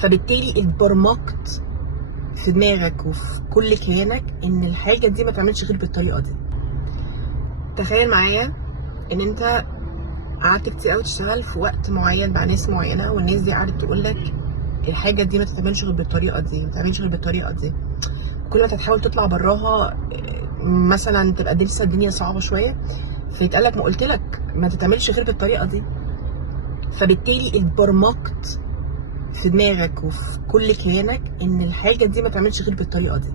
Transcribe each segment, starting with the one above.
فبالتالي اتبرمجت في دماغك وفي كل كيانك ان الحاجه دي ما تعملش غير بالطريقه دي. تخيل معايا ان انت قعدت كتير قوي تشتغل في وقت معين مع ناس معينه، والناس دي قعدت تقول لك الحاجه دي ما تتعملش غير بالطريقه دي، ما تتعملش غير بالطريقه دي. كل ما تحاول تطلع براها مثلا تبقى لسه الدنيا صعبه شويه، فيتقال لك ما قلت لك ما تتعملش غير بالطريقه دي. فبالتالي اتبرمجت في دماغك وفي كل كيانك ان الحاجه دي ما تعملش غير بالطريقه دي.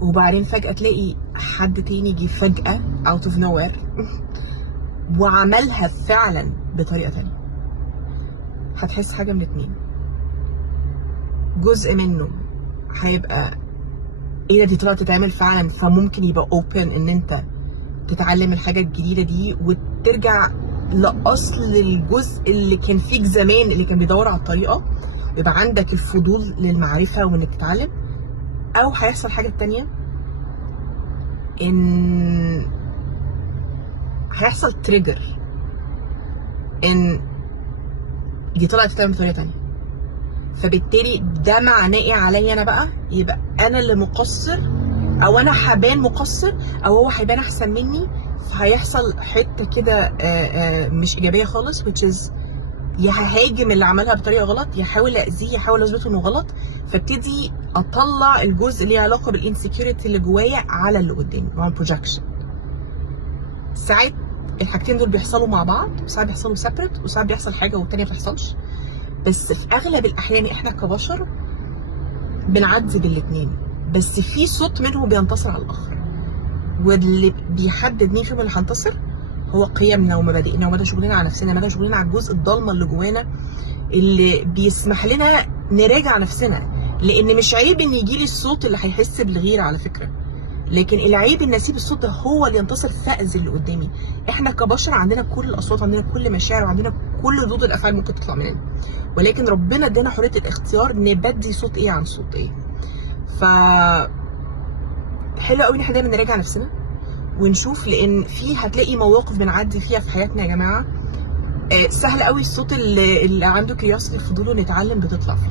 وبعدين فجاه تلاقي حد تاني جه فجاه out of nowhere وعملها فعلا بطريقه تانية. هتحس حاجه من اتنين، جزء منه هيبقى ايه ده، دي طلعت تتعمل فعلا، فممكن يبقى open ان انت تتعلم الحاجه الجديده دي وترجع لاصل الجزء اللي كان فيك زمان اللي كان بيدور على الطريقه، يبقى عندك الفضول للمعرفه وانك تتعلم. او هيحصل حاجه تانية، ان هيحصل تريجر ان دي طلعت تتعمل بطريقه تانية، فبالتالي ده معناه ايه عليا انا بقى؟ يبقى انا اللي مقصر، او انا هبان مقصر، او هو هيبان احسن مني. فهيحصل حته كده مش ايجابيه خالص، which is يا ههاجم اللي عملها بطريقه غلط، يا احاول اذيه، يا احاول اثبت انه غلط. فابتدي اطلع الجزء اللي له علاقه بالانسكيورتي اللي جوايا على اللي قدامي، مع البروجكشن. ساعات الحاجتين دول بيحصلوا مع بعض، وساعات بيحصلوا سيبريت، وساعات بيحصل حاجه والتانيه ما بتحصلش. بس في اغلب الاحيان احنا كبشر بنعدي بالاثنين، بس في صوت منهم بينتصر على الاخر، واللي بيحدد مين فيهم اللي هينتصر هو قيمنا ومبادئنا ومدى شغلنا على نفسنا، مدى شغلنا على الجزء الضلمه اللي جوانا اللي بيسمح لنا نراجع نفسنا. لان مش عيب ان يجيلي الصوت اللي هيحس بالغيره على فكره، لكن العيب ان اسيب الصوت ده هو اللي ينتصر في اذي اللي قدامي. احنا كبشر عندنا كل الاصوات، عندنا كل المشاعر، وعندنا كل ردود الافعال ممكن تطلع مننا، ولكن ربنا ادانا حريه الاختيار نبدي صوت ايه عن صوت ايه. ف حلو قوي ان احنا دايما نراجع نفسنا ونشوف، لان في هتلاقي مواقف بنعدي فيها في حياتنا يا جماعه سهل قوي الصوت اللي عنده كياسة الفضول ونتعلم بتطلع فيه،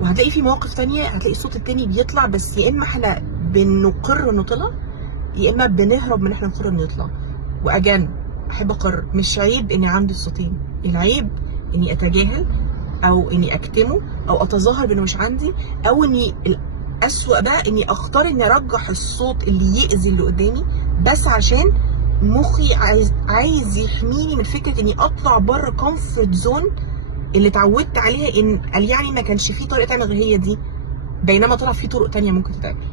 وهتلاقي في مواقف تانية هتلاقي الصوت التاني بيطلع، بس يا اما احنا بنقر انه طلع، يا اما بنهرب من احنا نقر انه يطلع. واجان احب اقرر، مش عيب اني عندي الصوتين، العيب اني اتجاهل او اني اكتمه او اتظاهر بانه مش عندي، او اني الاسوأ بقى اني اختار اني ارجح الصوت اللي يأذي اللي قدامي بس عشان مخي عايز يحميني من فكره اني اطلع بره كومفورت زون اللي اتعودت عليها، ان قال يعني ما كانش في طريقه تعمل غير هي دي، بينما طلع في طرق تانية ممكن تتعمل.